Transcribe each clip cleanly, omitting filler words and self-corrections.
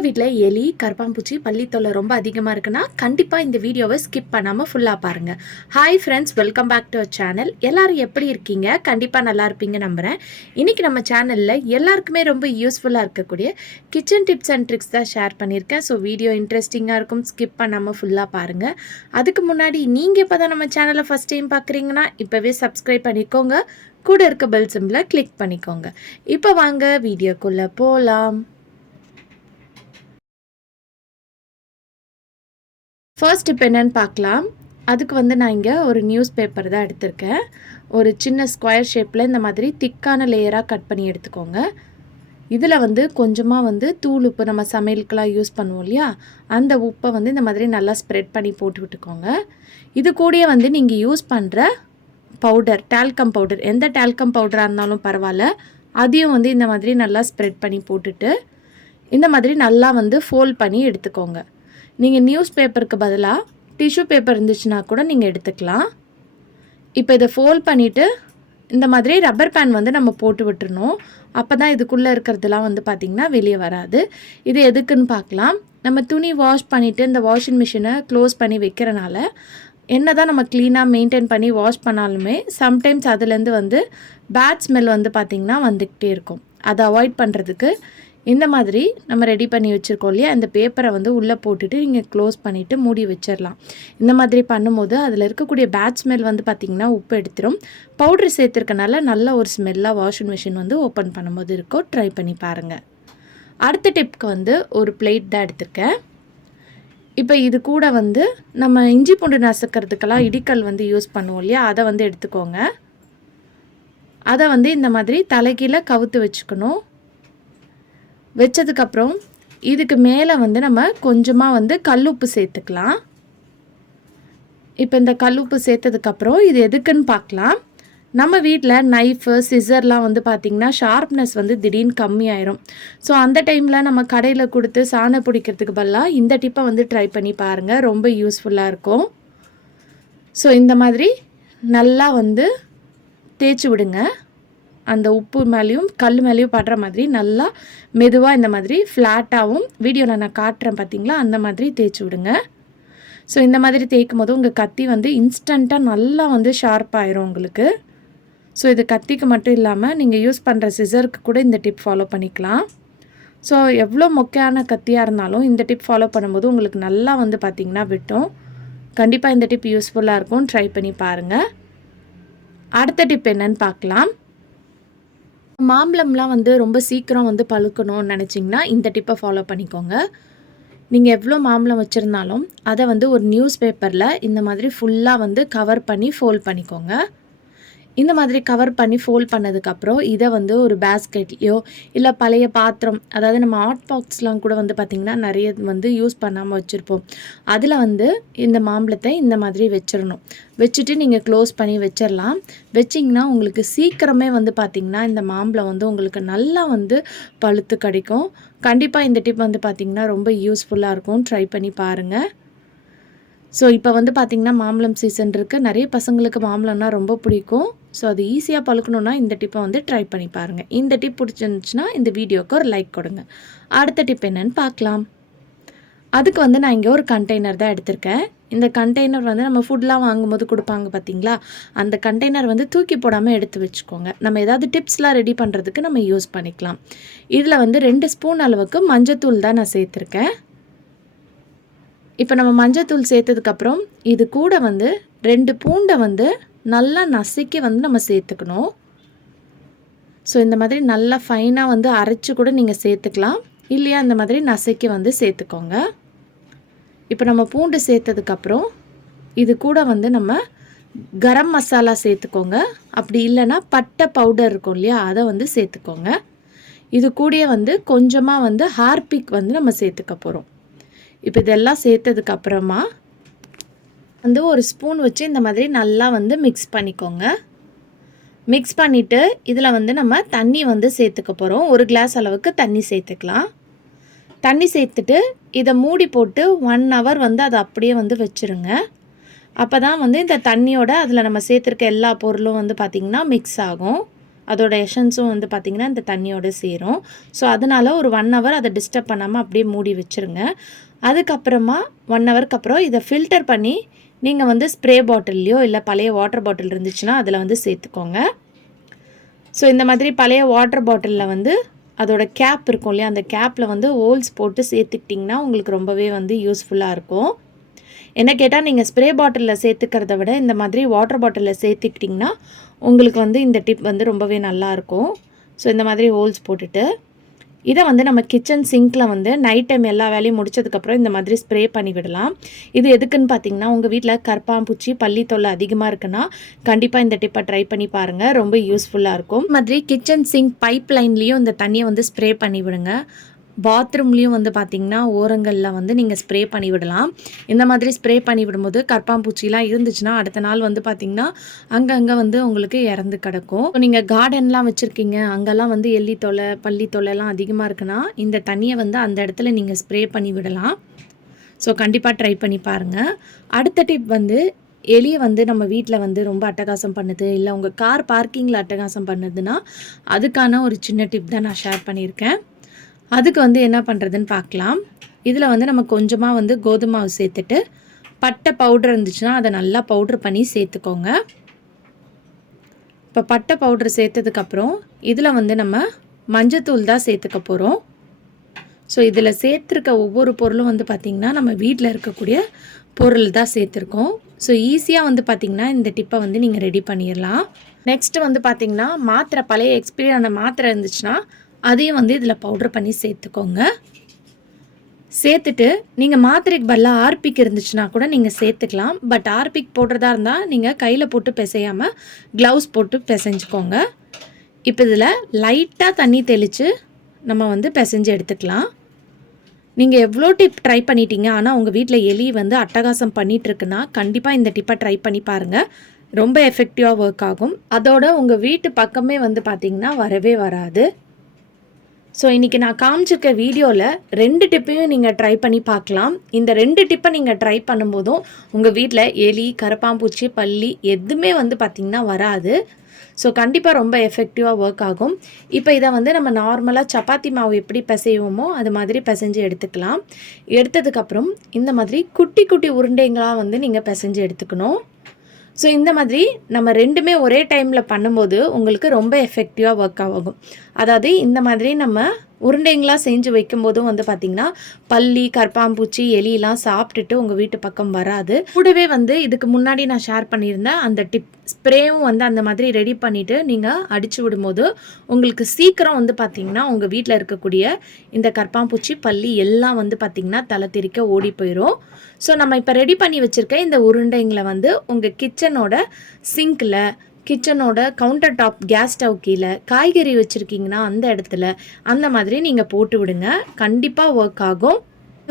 உங்கள் வீட்டில் எலி கரப்பாம்பூச்சி பள்ளி தொல்லை ரொம்ப அதிகமாக இருக்குன்னா கண்டிப்பாக இந்த வீடியோவை ஸ்கிப் பண்ணாமல் ஃபுல்லாக பாருங்கள். Hi friends, welcome back to our channel. எல்லோரும் எப்படி இருக்கீங்க? கண்டிப்பாக நல்லா இருப்பீங்க நம்புகிறேன். இன்றைக்கி நம்ம சேனலில் எல்லாருக்குமே ரொம்ப யூஸ்ஃபுல்லாக இருக்கக்கூடிய கிச்சன் டிப்ஸ் அண்ட் ட்ரிக்ஸ் தான் ஷேர் பண்ணியிருக்கேன். ஸோ வீடியோ இன்ட்ரெஸ்டிங்காக இருக்கும், ஸ்கிப் பண்ணாமல் ஃபுல்லாக பாருங்கள். அதுக்கு முன்னாடி நீங்கள் இப்போ தான் நம்ம சேனலை ஃபஸ்ட் டைம் பார்க்குறீங்கன்னா இப்போவே சப்ஸ்கிரைப் பண்ணிக்கோங்க. கூட இருக்க பெல் சிம்பிளை கிளிக் பண்ணிக்கோங்க. இப்போ வாங்க வீடியோக்குள்ளே போகலாம். ஃபர்ஸ்ட் இப்போ என்னென்னு பார்க்கலாம். அதுக்கு நான் இங்கே ஒரு நியூஸ் பேப்பர் தான் எடுத்திருக்கேன். ஒரு சின்ன ஸ்கொயர் ஷேப்பில் இந்த மாதிரி திக்கான லேயராக கட் பண்ணி எடுத்துக்கோங்க. இதில் கொஞ்சமாக தூள் உப்பு, நம்ம சமையலுக்கெலாம் யூஸ் பண்ணுவோம் இல்லையா, அந்த உப்பை இந்த மாதிரி நல்லா ஸ்ப்ரெட் பண்ணி போட்டு விட்டுக்கோங்க. இது கூடயே நீங்கள் யூஸ் பண்ணுற பவுடர், டால்கம் பவுடர், எந்த டால்கம் பவுடராக இருந்தாலும் பரவாயில்ல, அதையும் இந்த மாதிரி நல்லா ஸ்ப்ரெட் பண்ணி போட்டுட்டு இந்த மாதிரி நல்லா ஃபோல்ட் பண்ணி எடுத்துக்கோங்க. நீங்கள் நியூஸ் பேப்பருக்கு பதிலாக டிஷ்யூ பேப்பர் இருந்துச்சுன்னா கூட நீங்கள் எடுத்துக்கலாம். இப்போ இதை ஃபோல்ட் பண்ணிவிட்டு இந்த மாதிரி ரப்பர் பேன் நம்ம போட்டு விட்டுறணும். அப்போ தான் இதுக்குள்ளே இருக்கிறதுலாம் பார்த்திங்கன்னா வெளியே வராது. இது எதுக்குன்னு பார்க்கலாம். நம்ம துணி வாஷ் பண்ணிவிட்டு இந்த வாஷிங் மிஷினை க்ளோஸ் பண்ணி வைக்கிறனால என்ன தான் நம்ம க்ளீனாக மெயின்டைன் பண்ணி வாஷ் பண்ணாலுமே சம்டைம்ஸ் அதுலேருந்து பேட் ஸ்மெல் பார்த்திங்கன்னா வந்துக்கிட்டே இருக்கும். அதை அவாய்ட் பண்ணுறதுக்கு இந்த மாதிரி நம்ம ரெடி பண்ணி வச்சுருக்கோம் இல்லையா, அந்த பேப்பரை உள்ளே போட்டுட்டு நீங்கள் க்ளோஸ் பண்ணிவிட்டு மூடி வச்சிடலாம். இந்த மாதிரி பண்ணும்போது அதில் இருக்கக்கூடிய பேட் ஸ்மெல் பார்த்திங்கன்னா உப்பு எடுத்துரும். பவுட்ரு சேர்த்துருக்கனால நல்ல ஒரு ஸ்மெல்லாக வாஷிங் மிஷின் ஓப்பன் பண்ணும்போது இருக்கும். ட்ரை பண்ணி பாருங்கள். அடுத்த டிப்க்கு ஒரு பிளேட் தான் எடுத்திருக்கேன். இப்போ இது கூட நம்ம இஞ்சி பூண்டு நசுக்கிறதுக்கெல்லாம் இடிக்கல் யூஸ் பண்ணுவோம் இல்லையா, அதை எடுத்துக்கோங்க. அதை இந்த மாதிரி தலைகீழ கவுத்து வச்சுக்கணும். வச்சதுக்கப்புறம் இதுக்கு மேலே நம்ம கொஞ்சமாக கல்லுப்பு சேர்த்துக்கலாம். இப்போ இந்த கல்லுப்பு சேர்த்ததுக்கப்புறம் இது எதுக்குன்னு பார்க்கலாம். நம்ம வீட்டில் நைஃபு, சிசர்லாம் பார்த்திங்கன்னா ஷார்ப்னஸ் திடீர்னு கம்மியாயிரும். ஸோ அந்த டைமில் நம்ம கடையில் கொடுத்து சாணம் பிடிக்கிறதுக்கு பதிலாக இந்த டிப்பை ட்ரை பண்ணி பாருங்கள். ரொம்ப யூஸ்ஃபுல்லாக இருக்கும். ஸோ இந்த மாதிரி நல்லா தேய்ச்சி விடுங்க. அந்த உப்பு மேலேயும் கல் மேலேயும் படுற மாதிரி நல்லா மெதுவாக இந்த மாதிரி ஃப்ளாட்டாகவும், வீடியோவில் நான் காட்டுறேன் பார்த்திங்களா, அந்த மாதிரி தேய்ச்சி விடுங்க. ஸோ இந்த மாதிரி தேய்க்கும் போது உங்கள் கத்தி இன்ஸ்டண்ட்டாக நல்லா ஷார்ப்பாயிரும் உங்களுக்கு. ஸோ இது கத்திக்கு மட்டும் இல்லாமல் நீங்கள் யூஸ் பண்ணுற சிசருக்கு கூட இந்த டிப் ஃபாலோ பண்ணிக்கலாம். ஸோ எவ்வளோ மொக்கையான கத்தியாக இருந்தாலும் இந்த டிப் ஃபாலோ பண்ணும்போது உங்களுக்கு நல்லா பார்த்திங்கன்னா விட்டும். கண்டிப்பாக இந்த டிப் யூஸ்ஃபுல்லாக இருக்கும். ட்ரை பண்ணி பாருங்கள். அடுத்த டிப் என்னன்னு பார்க்கலாம். மாம்பழம்லாம் ரொம்ப சீக்கிரம் பழுக்கணும்னு நினச்சிங்கன்னா இந்த டிப்பை ஃபாலோ பண்ணிக்கோங்க. நீங்கள் எவ்வளோ மாம்பழம் வச்சுருந்தாலும் அதை ஒரு நியூஸ் பேப்பரில் இந்த மாதிரி ஃபுல்லாக கவர் பண்ணி ஃபோல்ட் பண்ணிக்கோங்க. இந்த மாதிரி கவர் பண்ணி ஃபோல்ட் பண்ணதுக்கப்புறம் இதை ஒரு பேஸ்கெட்லேயோ இல்லை பழைய பாத்திரம், அதாவது நம்ம ஹாட் பாக்ஸ்லாம் கூட பார்த்திங்கன்னா நிறைய யூஸ் பண்ணாமல் வச்சுருப்போம். அதில் இந்த மாம்பழத்தை இந்த மாதிரி வச்சிடணும். வச்சுட்டு நீங்கள் க்ளோஸ் பண்ணி வச்சிடலாம். வச்சிங்கன்னா உங்களுக்கு சீக்கிரமே பார்த்திங்கன்னா இந்த மாம்பழம் உங்களுக்கு நல்லா பழுத்து கிடைக்கும். கண்டிப்பாக இந்த டிப் பார்த்திங்கன்னா ரொம்ப யூஸ்ஃபுல்லாக இருக்கும். ட்ரை பண்ணி பாருங்கள். ஸோ இப்போ பார்த்திங்கன்னா மாம்பழம் சீசன் இருக்குது. நிறைய பசங்களுக்கு மாம்பழம்னா ரொம்ப பிடிக்கும். ஸோ அது ஈஸியாக பழுக்கணுன்னா இந்த டிப்பை ட்ரை பண்ணி பாருங்கள். இந்த டிப் பிடிச்சிருந்துச்சுன்னா இந்த வீடியோவுக்கு ஒரு லைக் கொடுங்க. அடுத்த டிப் என்னென்னு பார்க்கலாம். அதுக்கு நான் இங்கே ஒரு கண்டெய்னர் தான் எடுத்திருக்கேன். இந்த கண்டெய்னர் நம்ம ஃபுட்லாம் வாங்கும்போது கொடுப்பாங்க பார்த்திங்களா, அந்த கண்டெய்னர் தூக்கி போடாமல் எடுத்து வச்சுக்கோங்க. நம்ம ஏதாவது டிப்ஸ்லாம் ரெடி பண்ணுறதுக்கு நம்ம யூஸ் பண்ணிக்கலாம். இதில் 2 ஸ்பூன் அளவுக்கு மஞ்சத்தூள் தான் நான் சேர்த்துருக்கேன். இப்போ நம்ம மஞ்சத்தூள் சேர்த்ததுக்கப்புறம் இது கூட 2 பூண்டை நல்லா நசுக்கி நம்ம சேர்த்துக்கணும். ஸோ இந்த மாதிரி நல்லா ஃபைனாக அரைச்சி கூட நீங்கள் சேர்த்துக்கலாம். இல்லையா இந்த மாதிரி நசுக்கி சேர்த்துக்கோங்க. இப்போ நம்ம பூண்டு சேர்த்ததுக்கப்புறம் இது கூட நம்ம கரம் மசாலா சேர்த்துக்கோங்க. அப்படி இல்லைன்னா பட்டை பவுடர் இருக்கும் இல்லையா, அதை சேர்த்துக்கோங்க. இது கூடயே கொஞ்சமாக ஹார்பிக் நம்ம சேர்த்துக்க போகிறோம். இப்போ இதெல்லாம் சேர்த்ததுக்கப்புறமா ஒரு ஸ்பூன் வச்சு இந்த மாதிரி நல்லா மிக்ஸ் பண்ணிக்கோங்க. மிக்ஸ் பண்ணிவிட்டு இதில் நம்ம தண்ணி சேர்த்துக்க போகிறோம். 1 கிளாஸ் அளவுக்கு தண்ணி சேர்த்துக்கலாம். தண்ணி சேர்த்துட்டு இதை மூடி போட்டு 1 ஹவர் அதை அப்படியே வச்சுருங்க. அப்போ தான் இந்த தண்ணியோட அதில் நம்ம சேர்த்துருக்க எல்லா பொருளும் பார்த்திங்கன்னா மிக்ஸ் ஆகும். அதோட எசன்ஸும் வந்து பார்த்திங்கன்னா இந்த தண்ணியோடு சேரும். ஸோ அதனால் ஒரு 1 ஹவர் அதை டிஸ்டர்ப் பண்ணாமல் அப்படியே மூடி வச்சுருங்க. அதுக்கப்புறமா 1 ஹவருக்கு அப்புறம் இதை ஃபில்டர் பண்ணி நீங்கள் வந்து ஸ்ப்ரே பாட்டில்லையோ இல்லை பழைய வாட்டர் பாட்டில் இருந்துச்சுன்னா அதில் வந்து சேர்த்துக்கோங்க. ஸோ இந்த மாதிரி பழைய வாட்டர் பாட்டிலில் வந்து அதோட கேப் இருக்கும் இல்லையா, அந்த கேப்பில் வந்து ஹோல்ஸ் போட்டு சேர்த்துக்கிட்டிங்கன்னா உங்களுக்கு ரொம்பவே வந்து யூஸ்ஃபுல்லாக இருக்கும். என்ன கேட்டால் நீங்கள் ஸ்ப்ரே பாட்டிலில் சேர்த்துக்கிறத விட இந்த மாதிரி வாட்டர் பாட்டிலில் சேர்த்துக்கிட்டிங்கன்னா உங்களுக்கு வந்து இந்த டிப் வந்து ரொம்பவே நல்லாயிருக்கும். ஸோ இந்த மாதிரி ஹோல்ஸ் போட்டுட்டு இதை வந்து நம்ம கிச்சன் சிங்க்கில் வந்து நைட் டைம் எல்லா வேலையும் முடிச்சதுக்கப்புறம் இந்த மாதிரி ஸ்ப்ரே பண்ணி விடலாம். இது எதுக்குன்னு பார்த்தீங்கன்னா, உங்கள் வீட்டில் கரப்பான்பூச்சி பல்லி தொல்லை அதிகமாக இருக்குன்னா கண்டிப்பாக இந்த டிப்பை ட்ரை பண்ணி பாருங்கள், ரொம்ப யூஸ்ஃபுல்லாக இருக்கும். இந்த மாதிரி கிச்சன் சிங்க் பைப் லைன்லேயும் இந்த தண்ணியை வந்து ஸ்ப்ரே பண்ணி விடுங்க. பாத்ரூம்லேயும் வந்து பார்த்திங்கன்னா ஓரங்களில் வந்து நீங்கள் ஸ்ப்ரே பண்ணி விடலாம். இந்த மாதிரி ஸ்ப்ரே பண்ணி விடும்போது கரப்பான்பூச்சிலாம் இருந்துச்சுன்னா அடுத்த நாள் வந்து பார்த்திங்கன்னா அங்கங்கே வந்து உங்களுக்கு இறந்து கிடக்கும். நீங்கள் கார்டன்லாம் வச்சுருக்கீங்க, அங்கெல்லாம் வந்து எலி தொல்லை பல்லி தொல்லைலாம் அதிகமாக இருக்குன்னா இந்த தண்ணியை வந்து அந்த இடத்துல நீங்கள் ஸ்ப்ரே பண்ணி விடலாம். ஸோ கண்டிப்பாக ட்ரை பண்ணி பாருங்கள். அடுத்த டிப் வந்து எலியை வந்து நம்ம வீட்டில் வந்து ரொம்ப அட்டகாசம் பண்ணுது, இல்லை உங்கள் கார் பார்க்கிங்கில் அட்டகாசம் பண்ணுதுன்னா அதுக்கான ஒரு சின்ன டிப் தான் நான் ஷேர் பண்ணியிருக்கேன். அதுக்கு வந்து என்ன பண்ணுறதுன்னு பார்க்கலாம். இதில் வந்து நம்ம கொஞ்சமாக வந்து கோதுமை மாவு சேர்த்துட்டு பட்டை பவுடர் இருந்துச்சுன்னா அதை நல்லா பவுட்ரு பண்ணி சேர்த்துக்கோங்க. இப்போ பட்டை பவுட்ரு சேர்த்ததுக்கப்புறம் இதில் வந்து நம்ம மஞ்சத்தூள் தான் சேர்த்துக்க போகிறோம். ஸோ இதில் சேர்த்துருக்க ஒவ்வொரு பொருளும் வந்து பார்த்திங்கன்னா நம்ம வீட்டில் இருக்கக்கூடிய பொருள் தான் சேர்த்துருக்கோம். ஸோ ஈஸியாக வந்து பார்த்திங்கன்னா இந்த டிப்பை வந்து நீங்கள் ரெடி பண்ணிடலாம். நெக்ஸ்ட்டு வந்து பார்த்திங்கன்னா மாத்திரை, பழைய எக்ஸ்பைரி ஆன மாத்திரை இருந்துச்சுன்னா அதையும் வந்து இதில் பவுட்ரு பண்ணி சேர்த்துக்கோங்க. சேர்த்துட்டு நீங்கள் மாத்திரைக்கு பதிலாக ஆர்பிக் இருந்துச்சுன்னா கூட நீங்கள் சேர்த்துக்கலாம். பட் ஆர்பிக் போடுறதா இருந்தால் நீங்கள் கையில் போட்டு பிசையாமல் க்ளவுஸ் போட்டு பிசைஞ்சுக்கோங்க. இப்போ இதில் லைட்டாக தண்ணி தெளித்து நம்ம வந்து பிசைஞ்சு எடுத்துக்கலாம். நீங்கள் எவ்வளோ டிப் ட்ரை பண்ணிட்டீங்க, ஆனால் உங்கள் வீட்டில் எலி வந்து அட்டகாசம் பண்ணிகிட்ருக்குன்னா கண்டிப்பாக இந்த டிப்பை ட்ரை பண்ணி பாருங்கள், ரொம்ப எஃபெக்டிவாக ஒர்க் ஆகும். அதோட உங்கள் வீட்டு பக்கமே வந்து பார்த்திங்கன்னா வரவே வராது. ஸோ இன்றைக்கி நான் காமிச்சிருக்க வீடியோவில் 2 டிப்பையும் நீங்கள் ட்ரை பண்ணி பார்க்கலாம். இந்த 2 டிப்பை நீங்கள் ட்ரை பண்ணும்போதும் உங்கள் வீட்டில் எலி, கரப்பான்பூச்சி, பல்லி எதுவுமே வந்து பார்த்திங்கன்னா வராது. ஸோ கண்டிப்பாக ரொம்ப எஃபெக்டிவாக ஒர்க் ஆகும். இப்போ இதை வந்து நம்ம நார்மலாக சப்பாத்தி மாவு எப்படி பிசைவோமோ அது மாதிரி பிசைஞ்சு எடுத்துக்கலாம். எடுத்ததுக்கப்புறம் இந்த மாதிரி குட்டி குட்டி உருண்டைங்களாக வந்து நீங்கள் பிசைஞ்சு எடுத்துக்கணும். ஸோ இந்த மாதிரி நம்ம 2மே ஒரே டைமில் பண்ணும்போது உங்களுக்கு ரொம்ப எஃபெக்டிவாக ஒர்க் ஆகும். அதாவது இந்த மாதிரி நம்ம உருண்டைங்களாக செஞ்சு வைக்கும்போதும் வந்து பார்த்திங்கன்னா பல்லி, கரப்பான்பூச்சி, எலிலாம் சாப்பிட்டுட்டு உங்கள் வீட்டு பக்கம் வராது. கூடவே வந்து இதுக்கு முன்னாடி நான் ஷேர் பண்ணியிருந்தேன் அந்த டிப் ஸ்ப்ரேவும் வந்து அந்த மாதிரி ரெடி பண்ணிவிட்டு நீங்கள் அடித்து விடும்போது உங்களுக்கு சீக்கிரம் வந்து பார்த்திங்கன்னா உங்கள் வீட்டில் இருக்கக்கூடிய இந்த கரப்பான்பூச்சி, பல்லி எல்லாம் வந்து பார்த்திங்கன்னா தலை தெறிக்க ஓடி போயிடும். ஸோ நம்ம இப்போ ரெடி பண்ணி வச்சுருக்க இந்த உருண்டைங்களை வந்து உங்கள் கிச்சனோட சிங்க்கில், கிச்சனோட கவுண்டர் டாப், கேஸ் ஸ்டவ் கீழே காய்கறி வச்சுருக்கீங்கன்னா அந்த இடத்துல அந்த மாதிரி நீங்கள் போட்டு விடுங்க, கண்டிப்பாக ஒர்க் ஆகும்.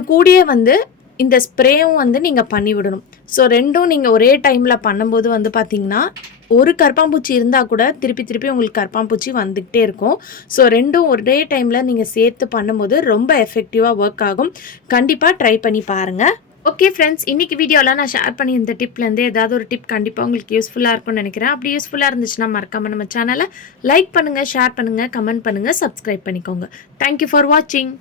கூடயே வந்து இந்த ஸ்ப்ரேவும் வந்து நீங்கள் பண்ணி விடணும். ஸோ 2ம் நீங்கள் ஒரே டைமில் பண்ணும்போது வந்து பார்த்திங்கன்னா ஒரு கரப்பான்பூச்சி இருந்தால் கூட திருப்பி திருப்பி உங்களுக்கு கரப்பான்பூச்சி வந்துக்கிட்டே இருக்கும். ஸோ 2ம் ஒரே டைமில் நீங்கள் சேர்த்து பண்ணும்போது ரொம்ப எஃபெக்டிவாக ஒர்க் ஆகும். கண்டிப்பாக ட்ரை பண்ணி பாருங்கள். ஓகே ஃப்ரெண்ட்ஸ், இன்றைக்கி வீடியோவில் நான் ஷேர் பண்ணி இந்த டிப்லேருந்து ஏதாவது ஒரு டிப் கண்டிப்பாக உங்களுக்கு யூஸ்ஃபுல்லாக இருக்கும்னு நினைக்கிறேன். அப்படி யூஸ்ஃபுல்லாக இருந்துச்சுன்னா மறக்காமல் நம்ம சேனலை லைக் பண்ணுங்கள், ஷேர் பண்ணுங்கள், கமெண்ட் பண்ணுங்கள், சப்ஸ்கிரைப் பண்ணிக்கோங்க. தேங்க்யூ ஃபார் வாட்சிங்.